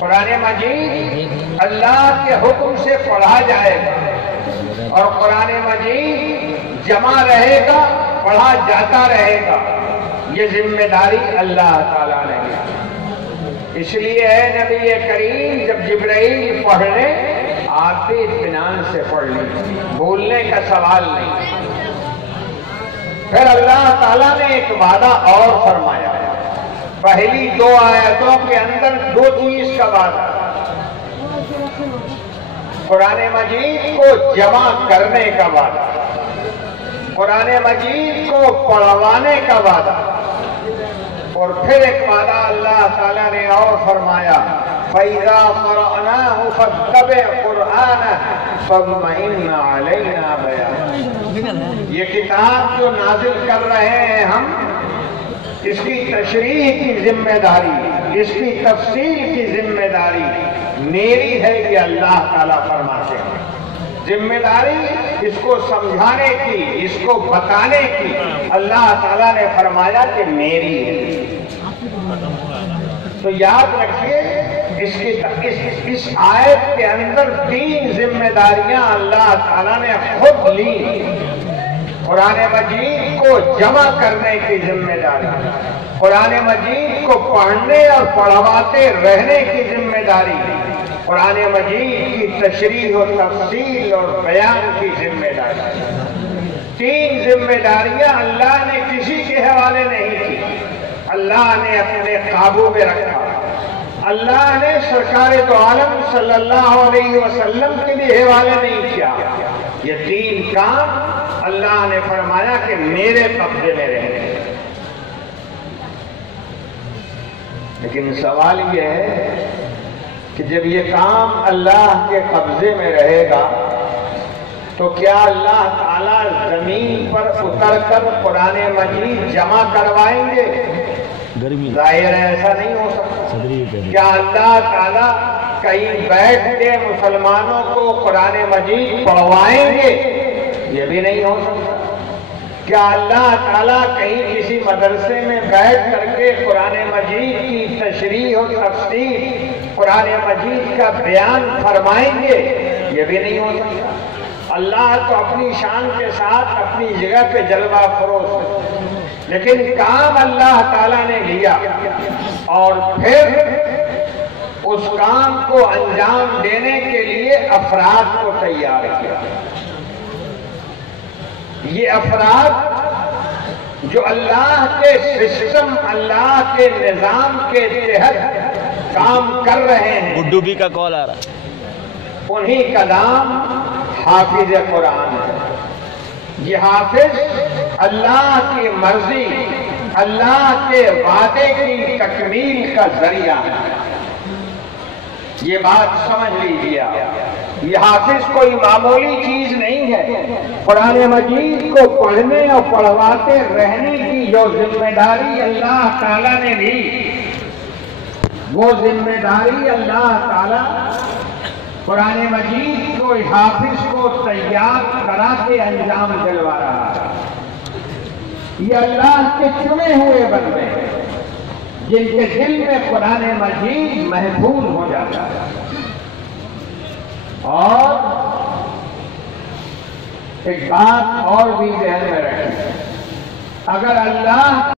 قرآن مجید اللہ کے حکم سے پڑھا جائے گا اور قرآن مجید جمع رہے گا، پڑھا جاتا رہے گا۔ یہ ذمہ داری اللہ تعالیٰ نے دی۔ اس لیے ہے نبی کریم جب جبرائیل پڑھنے آتے اطمینان سے پڑھ لیں، بھولنے کا سوال نہیں۔ پھر اللہ تعالیٰ نے ایک وعدہ اور فرمایا، پہلی 2 آیتوں کے اندر 2 چیز کا وعدہ، قرآن مجید کو جمع کرنے کا وعدہ، قرآن مجید کو پڑھوانے کا وعدہ، اور پھر ایک وعدہ اللہ تعالیٰ نے اور فرمایا، فَإِذَا قَرَأْنَاهُ فَاتَّبِعْ قُرْآنَهُ ثُمَّ إِنَّ عَلَيْنَا بَيَانَهُ۔ یہ کتاب جو نازل کر رہے ہیں ہم، اس کی تشریح کی ذمہ داری، اس کی تفصیل کی ذمہ داری میری ہے، یہ اللہ تعالیٰ فرماتے ہیں۔ ذمہ داری اس کو سمجھانے کی، اس کو بتانے کی اللہ تعالیٰ نے فرمایا کہ میری ہے۔ تو یاد رکھیے اس آیت کے اندر 3 ذمہ داریاں اللہ تعالیٰ نے خود لی۔ قرآن مجید کو جمع کرنے کی ذمہ داری، قرآن مجید کو پڑھنے اور پڑھواتے رہنے کی ذمہ داری، قرآن مجید کی تشریح و تفصیل اور بیان کی ذمہ داری۔ 3 ذمہ داریاں اللہ نے کسی کے حوالے نہیں کی، اللہ نے اپنے قابو میں رکھا۔ اللہ نے سرکار دو عالم صلی اللہ علیہ وسلم کے بھی حوالے نہیں کیا۔ یہ 3 کام اللہ نے فرمایا کہ میرے قبضے میں رہے۔ لیکن سوال یہ ہے کہ جب یہ کام اللہ کے قبضے میں رہے گا تو کیا اللہ تعالیٰ زمین پر اتر کر قرآن مجید جمع کروائیں گے؟ ظاہر ہے ایسا نہیں ہو سکتا۔ کیا اللہ تعالیٰ کہیں بیٹھ کے مسلمانوں کو قرآن مجید پڑھوائیں گے؟ یہ بھی نہیں ہو سکتا۔ کیا اللہ تعالیٰ کہیں کسی مدرسے میں بیٹھ کر کے قرآن مجید کی تشریح و تفسیر، قرآن مجید کا بیان فرمائیں گے؟ یہ بھی نہیں ہو سکتا۔ اللہ تو اپنی شان کے ساتھ اپنی جگہ پہ جلوہ فروز ہے، لیکن کام اللہ تعالیٰ نے لیا اور پھر اس کام کو انجام دینے کے لیے افراد کو تیار کیا۔ یہ افراد جو اللہ کے سسٹم، اللہ کے نظام کے تحت کام کر رہے ہیں، گڈو بھی کا کال آ رہا ہے، انہی کا نام حافظ قرآن ہے۔ یہ حافظ اللہ کی مرضی، اللہ کے وعدے کی تکمیل کا ذریعہ ہے۔ یہ بات سمجھ لیجیے۔ یہ حافظ کوئی معمولی چیز نہیں ہے۔ قرآن مجید کو پڑھنے اور پڑھواتے رہنے کی جو ذمہ داری اللہ تعالیٰ نے لی، وہ ذمہ داری اللہ تعالیٰ قرآن مجید کو حافظ کو تیار کرا کے انجام دلوا رہا ہے۔ یہ اللہ کے چنے ہوئے بندے ہیں جن کے دل میں قرآن مجید محفوظ ہو جاتا ہے۔ اور ایک بات اور بھی ذہن میں رکھیں، اگر اللہ